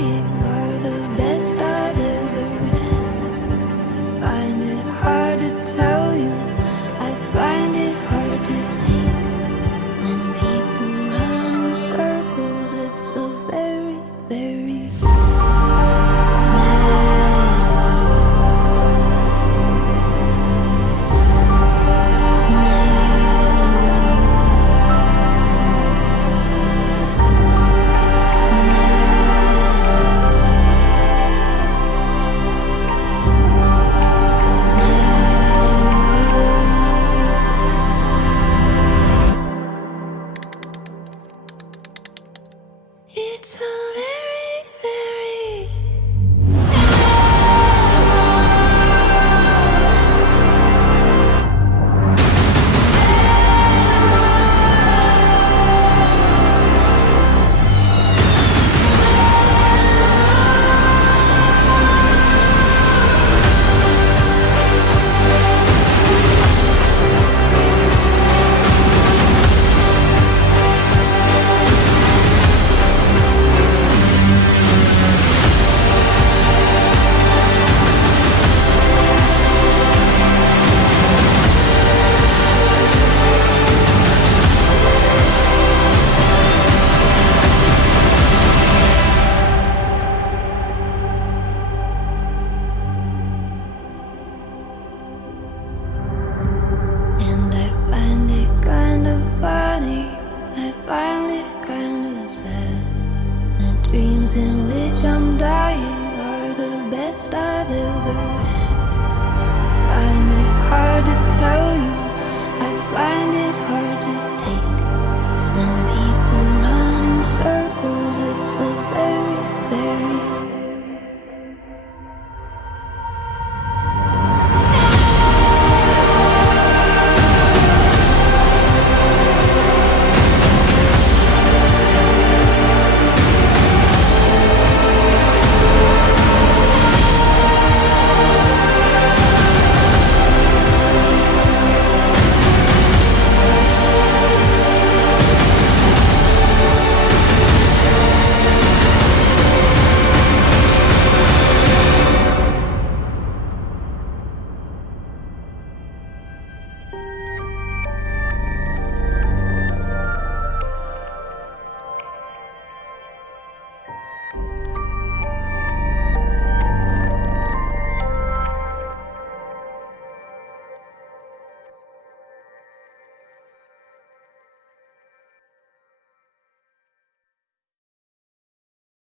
dying are the best I've ever read. I find it hard to tell you, I find it hard to take. When people run in circles, it's a very, very it's a very, very And I find it kind of funny, I find it kind of sad. The dreams in which I'm dying are the best I've ever had. I find it hard to tell you, I find it